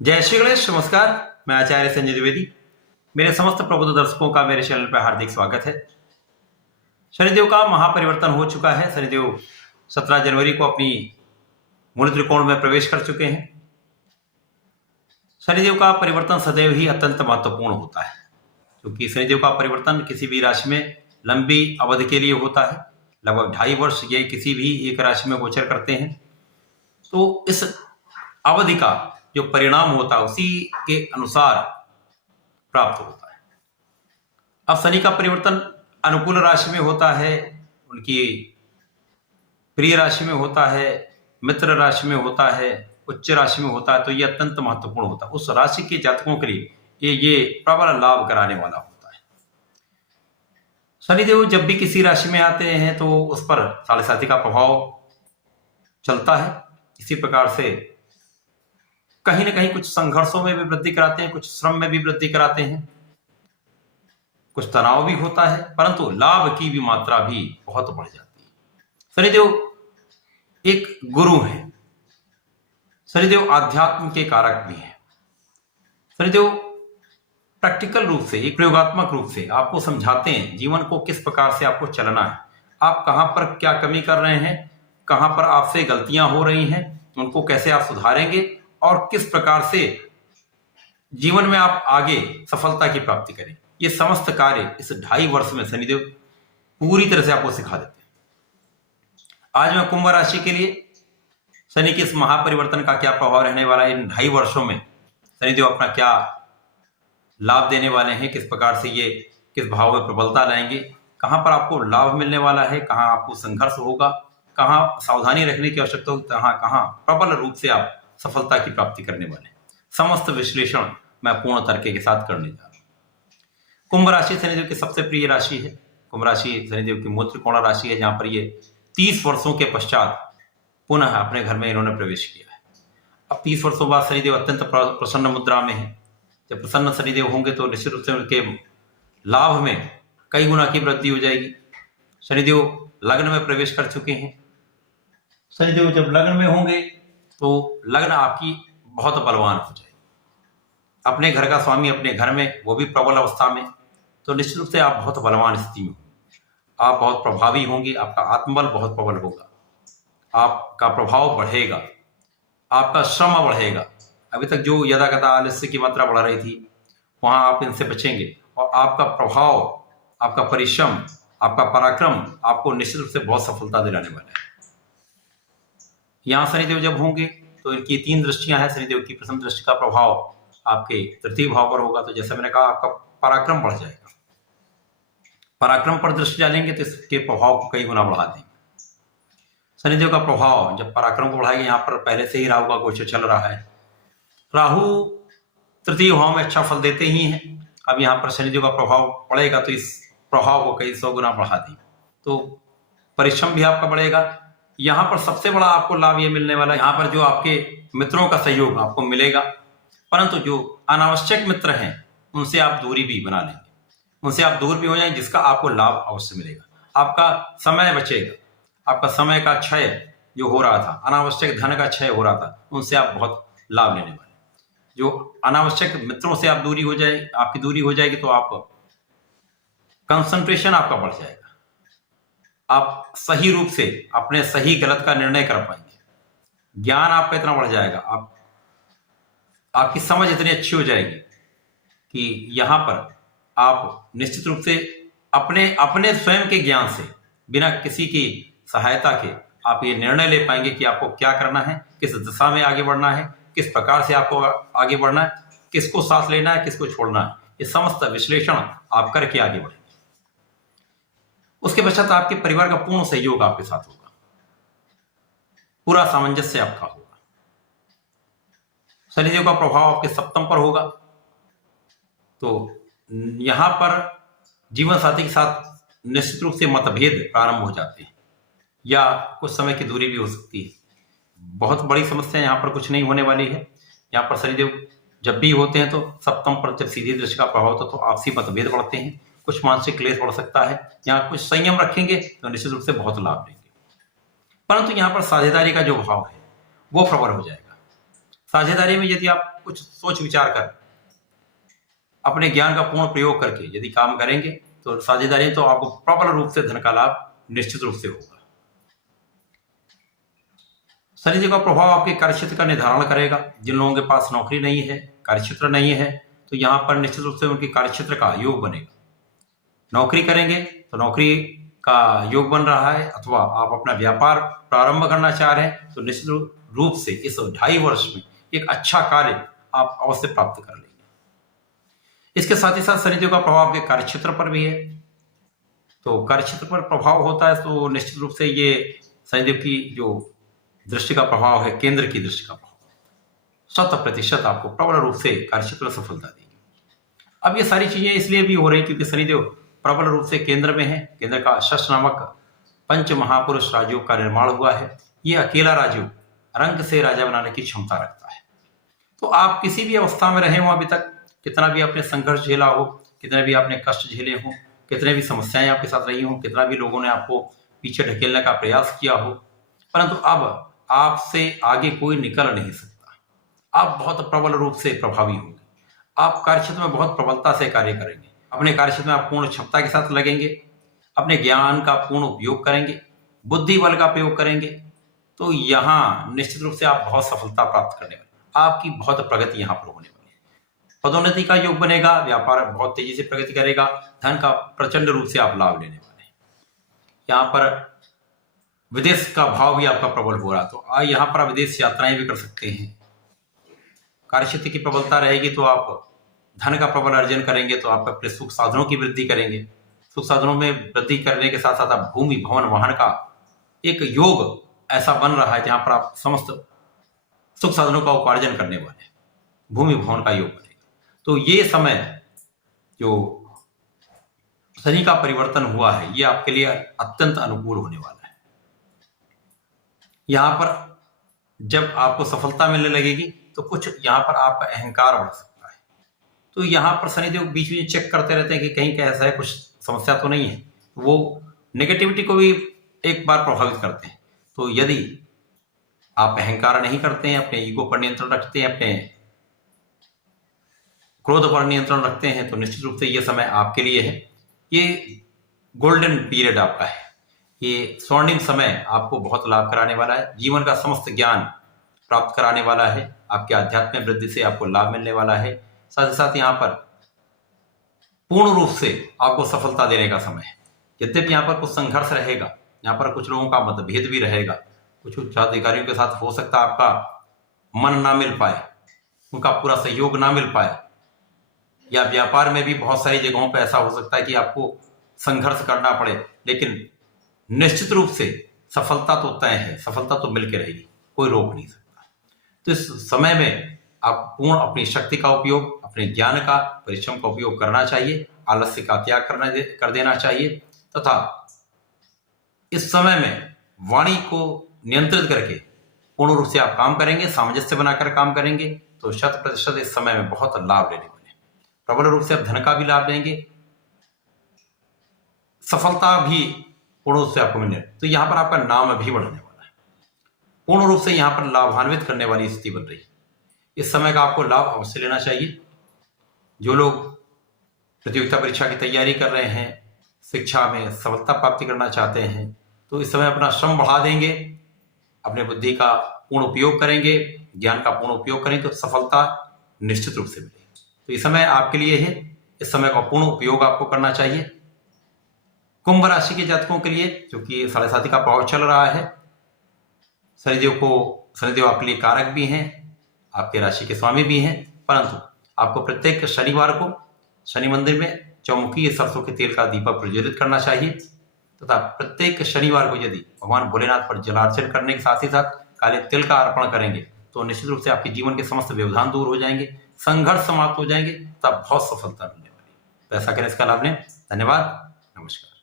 जय श्री गणेश। नमस्कार, मैं आचार्य संजय द्विवेदी। मेरे समस्त प्रबुद्ध दर्शकों का मेरे चैनल पर हार्दिक स्वागत है। शनिदेव का महापरिवर्तन हो चुका है। शनिदेव 17 जनवरी को अपनी मूल त्रिकोण में प्रवेश कर चुके हैं। शनिदेव का परिवर्तन सदैव ही अत्यंत महत्वपूर्ण होता है, क्योंकि शनिदेव का परिवर्तन किसी भी राशि में लंबी अवधि के लिए होता है। लगभग 2.5 वर्ष ये किसी भी एक राशि में गोचर करते हैं। तो इस अवधि का जो परिणाम होता है उसी के अनुसार प्राप्त होता है। अब शनि का परिवर्तन अनुकूल राशि में होता है, उनकी प्रिय राशि में होता है, मित्र राशि में होता है, उच्च राशि में होता है, तो ये अत्यंत महत्वपूर्ण होता है। उस राशि के जातकों के लिए ये प्रबल लाभ कराने वाला होता है। शनिदेव जब भी किसी राशि में आते हैं तो उस पर साढ़ेसाती का प्रभाव चलता है। इसी प्रकार से कहीं ना कहीं कुछ संघर्षों में भी वृद्धि कराते हैं, कुछ श्रम में भी वृद्धि कराते हैं, कुछ तनाव भी होता है, परंतु लाभ की भी मात्रा भी बहुत बढ़ जाती है। शनिदेव एक गुरु है। शनिदेव आध्यात्म के कारक भी हैं। शनिदेव प्रैक्टिकल रूप से, एक प्रयोगात्मक रूप से आपको समझाते हैं जीवन को किस प्रकार से आपको चलना है, आप कहां पर क्या कमी कर रहे हैं, कहां पर आपसे गलतियां हो रही हैं, उनको कैसे आप सुधारेंगे और किस प्रकार से जीवन में आप आगे सफलता की प्राप्ति करें। ये समस्त कार्य इस 2.5 वर्ष में शनिदेव पूरी तरह से आपको सिखा देते हैं। आज मैं कुंभ राशि के लिए शनि के इस महापरिवर्तन का क्या प्रभाव रहने वाला है, इन 2.5 वर्षों में शनिदेव अपना क्या लाभ देने वाले हैं, किस प्रकार से ये किस भाव में प्रबलता लाएंगे, कहां पर आपको लाभ मिलने वाला है, कहां आपको संघर्ष होगा, कहां सावधानी रखने की आवश्यकता होगी, कहां प्रबल रूप से आप सफलता की प्राप्ति करने वाले हैं। समस्त विश्लेषण मैं पूर्ण तर्क के साथ करने जा रहा हूं। कुंभ राशि शनिदेव की सबसे प्रिय राशि है। कुंभ राशि शनिदेव की मूल त्रिकोण राशि है, जहां पर ये 30 वर्षों के पश्चात पुनः अपने घर में इन्होंने प्रवेश किया है। अब 30 वर्षों बाद शनिदेव अत्यंत प्रसन्न मुद्रा में है। जब प्रसन्न शनिदेव होंगे तो निश्चित रूप से उनके लाभ में कई गुना की वृद्धि हो जाएगी। शनिदेव लग्न में प्रवेश कर चुके हैं। शनिदेव जब लग्न में होंगे तो लग्न आपकी बहुत बलवान हो जाए। अपने घर का स्वामी अपने घर में, वो भी प्रबल अवस्था में, तो निश्चित रूप से आप बहुत बलवान स्थिति में होंगे। आप बहुत प्रभावी होंगे, आपका आत्मबल बहुत प्रबल होगा, आपका प्रभाव बढ़ेगा, आपका श्रम बढ़ेगा। अभी तक जो यदाकदा आलस्य की मात्रा बढ़ रही थी वहां आप इनसे बचेंगे और आपका प्रभाव, आपका परिश्रम, आपका पराक्रम आपको निश्चित रूप से बहुत सफलता दिलाने वाला है। यहां शनिदेव जब होंगे तो इनकी 3 दृष्टियां हैं। शनिदेव की प्रथम दृष्टि का प्रभाव आपके तृतीय भाव पर होगा, तो जैसे मैंने कहा आपका पराक्रम बढ़ जाएगा। पराक्रम पर दृष्टि डालेंगे तो इसके प्रभाव को कई गुना बढ़ा देंगे। शनिदेव का प्रभाव जब पराक्रम को बढ़ाएगा, यहाँ पर पहले से ही राहु का गोचर चल रहा है। राहु तृतीय भाव में अच्छा फल देते ही हैं। अब यहाँ पर शनिदेव का प्रभाव पड़ेगा तो इस प्रभाव को कई 100 गुना बढ़ा देंगे, तो परिश्रम भी आपका बढ़ेगा। यहाँ पर सबसे बड़ा आपको लाभ ये मिलने वाला है, यहाँ पर जो आपके मित्रों का सहयोग आपको मिलेगा, परंतु जो अनावश्यक मित्र हैं उनसे आप दूरी भी बना लेंगे, उनसे आप दूर भी हो जाएंगे, जिसका आपको लाभ अवश्य मिलेगा। आपका समय बचेगा, आपका समय का क्षय जो हो रहा था, अनावश्यक धन का क्षय हो रहा था, उनसे आप बहुत लाभ लेने वाले। जो अनावश्यक मित्रों से आप दूरी हो जाए, आपकी दूरी हो जाएगी, तो आप कंसंट्रेशन आपका बढ़ जाएगा, आप सही रूप से अपने सही गलत का निर्णय कर पाएंगे, ज्ञान आपका इतना बढ़ जाएगा, आपकी समझ इतनी अच्छी हो जाएगी कि यहां पर आप निश्चित रूप से अपने स्वयं के ज्ञान से, बिना किसी की सहायता के, आप ये निर्णय ले पाएंगे कि आपको क्या करना है, किस दिशा में आगे बढ़ना है, किस प्रकार से आपको आगे बढ़ना है, किसको साथ लेना है, किसको छोड़ना है। ये समस्त विश्लेषण आप करके आगे बढ़ेंगे। उसके पश्चात आपके परिवार का पूर्ण सहयोग आपके साथ होगा, पूरा सामंजस्य आपका होगा। शनिदेव का प्रभाव आपके सप्तम पर होगा, तो यहां पर जीवन साथी के साथ निश्चित रूप से मतभेद प्रारंभ हो जाते हैं या कुछ समय की दूरी भी हो सकती है। बहुत बड़ी समस्या यहाँ पर कुछ नहीं होने वाली है। यहाँ पर शनिदेव जब भी होते हैं तो सप्तम पर जब सीधी दृष्टि का प्रभाव होता है तो आपसी मतभेद बढ़ते हैं, कुछ मानसिक क्लेश बढ़ सकता है। यहाँ कुछ संयम रखेंगे तो निश्चित रूप से बहुत लाभ लेंगे, परंतु यहाँ पर साझेदारी का जो भाव है वो प्रबल हो जाएगा। साझेदारी में यदि आप कुछ सोच विचार कर अपने ज्ञान का पूर्ण प्रयोग करके यदि काम करेंगे तो साझेदारी तो आपको प्रबल रूप से धन का लाभ निश्चित रूप से होगा। शनिदेव का प्रभाव आपके कार्यक्षेत्र का निर्धारण करेगा। जिन लोगों के पास नौकरी नहीं है, कार्यक्षेत्र नहीं है, तो यहाँ पर निश्चित रूप से उनके कार्यक्षेत्र का योग बनेगा। नौकरी करेंगे तो नौकरी का योग बन रहा है, अथवा आप अपना व्यापार प्रारंभ करना चाह रहे हैं तो निश्चित रूप से इस 2.5 वर्ष में एक अच्छा कार्य आप अवश्य प्राप्त कर लेंगे। इसके साथ ही साथ शनिदेव का प्रभाव आपके कार्यक्षेत्र पर भी है, तो कार्यक्षेत्र पर प्रभाव होता है तो निश्चित रूप से ये शनिदेव की जो दृष्टि का प्रभाव है, केंद्र की दृष्टि का प्रभाव 100% आपको प्रबल रूप से कार्यक्षेत्र में सफलता देगी। अब ये सारी चीजें इसलिए भी हो रही क्योंकि शनिदेव प्रबल रूप से केंद्र में है। केंद्र का शश नामक पंच महापुरुष राजयोग का निर्माण हुआ है। ये अकेला राजयोग रंग से राजा बनाने की क्षमता रखता है। तो आप किसी भी अवस्था में रहे हो अभी तक, कितना भी आपने संघर्ष झेला हो, कितने भी आपने कष्ट झेले हो, कितने भी समस्याएं आपके साथ रही हो, कितना भी लोगों ने आपको पीछे ढकेलने का प्रयास किया हो, परंतु अब आपसे आगे कोई निकल नहीं सकता। आप बहुत प्रबल रूप से प्रभावी होंगे। आप कार्यक्षेत्र में बहुत प्रबलता से कार्य करेंगे। अपने कार्यक्षेत्र में आप पूर्ण क्षमता के साथ लगेंगे, अपने ज्ञान का पूर्ण उपयोग करेंगे, बुद्धि बल का प्रयोग करेंगे, तो यहाँ निश्चित रूप से आप बहुत सफलता प्राप्त करने वाले, आपकी बहुत प्रगति यहाँ पर होने वाली है। पदोन्नति का योग बनेगा, व्यापार बहुत तेजी से प्रगति करेगा, धन का प्रचंड रूप से आप लाभ लेने वाले हैं। यहाँ पर विदेश का भाव भी आपका प्रबल हो रहा, तो यहाँ पर आप विदेश यात्राएं भी कर सकते हैं। कार्यक्षेत्र की प्रबलता रहेगी तो आप धन का प्रबल अर्जन करेंगे, तो आप अपने सुख साधनों की वृद्धि करेंगे। सुख साधनों में वृद्धि करने के साथ साथ आप भूमि भवन वाहन का एक योग ऐसा बन रहा है जहां पर आप समस्त सुख साधनों का उपार्जन करने वाले हैं। भूमि भवन का योग बनेगा। तो ये समय जो शनि का परिवर्तन हुआ है ये आपके लिए अत्यंत अनुकूल होने वाला है। यहां पर जब आपको सफलता मिलने लगेगी तो कुछ यहां पर आपका अहंकार बढ़ सकता है। तो यहां पर शनिदेव बीच में चेक करते रहते हैं कि कहीं कैसा है, कुछ समस्या तो नहीं है। वो नेगेटिविटी को भी एक बार प्रभावित करते हैं। तो यदि आप अहंकार नहीं करते हैं, अपने ईगो पर नियंत्रण रखते हैं, अपने क्रोध पर नियंत्रण रखते हैं, तो निश्चित रूप से यह समय आपके लिए है। ये गोल्डन पीरियड आपका है। ये स्वर्णिम समय आपको बहुत लाभ कराने वाला है। जीवन का समस्त ज्ञान प्राप्त कराने वाला है। आपके आध्यात्मिक वृद्धि से आपको लाभ मिलने वाला है। साथ ही साथ यहाँ पर पूर्ण रूप से आपको सफलता देने का समय है। यद्यपि यहाँ पर कुछ संघर्ष रहेगा, यहाँ पर कुछ लोगों का मतभेद भी रहेगा, कुछ उच्चाधिकारियों के साथ हो सकता है आपका मन ना मिल पाए, उनका पूरा सहयोग ना मिल पाए, या व्यापार में भी बहुत सारी जगहों पर ऐसा हो सकता है कि आपको संघर्ष करना पड़े, लेकिन निश्चित रूप से सफलता तो तय है, सफलता तो मिलकर रहेगी, कोई रोक नहीं सकता। तो इस समय में आप पूर्ण अपनी शक्ति का उपयोग, अपने ज्ञान का, परिश्रम का उपयोग करना चाहिए। आलस्य का त्याग कर देना चाहिए तथा इस समय में वाणी को नियंत्रित करके पूर्ण रूप से आप काम करेंगे, सामंजस्य बनाकर काम करेंगे, तो 100% इस समय में बहुत लाभ लेने वाले। प्रबल रूप से आप धन का भी लाभ लेंगे, सफलता भी पूर्ण रूप से आपको मिलने, तो यहां पर आपका नाम भी बढ़ने वाला है। पूर्ण रूप से यहां पर लाभान्वित करने वाली स्थिति बन रही है। इस समय का आपको लाभ अवश्य लेना चाहिए। जो लोग प्रतियोगिता परीक्षा की तैयारी कर रहे हैं, शिक्षा में सफलता प्राप्ति करना चाहते हैं, तो इस समय अपना श्रम बढ़ा देंगे, अपने बुद्धि का पूर्ण उपयोग करेंगे, ज्ञान का पूर्ण उपयोग करेंगे, तो सफलता निश्चित रूप से मिलेगी। तो इस समय आपके लिए है। इस समय का पूर्ण उपयोग आपको करना चाहिए। कुंभ राशि के जातकों के लिए, क्योंकि 7.5 का प्रभाव चल रहा है, शनिदेव आपके लिए कारक भी हैं, आपके राशि के स्वामी भी हैं, परंतु आपको प्रत्येक शनिवार को शनि मंदिर में चौमुखी सरसों के तेल का दीपक प्रज्वलित करना चाहिए तथा प्रत्येक शनिवार को यदि भगवान भोलेनाथ पर जलार्चन करने के साथ ही साथ काले तिल का अर्पण करेंगे तो निश्चित रूप से आपके जीवन के समस्त व्यवधान दूर हो जाएंगे, संघर्ष समाप्त हो जाएंगे, तब बहुत सफलता मिलने वाली है। तो ऐसा करें, इसका लाभ लें। धन्यवाद, नमस्कार।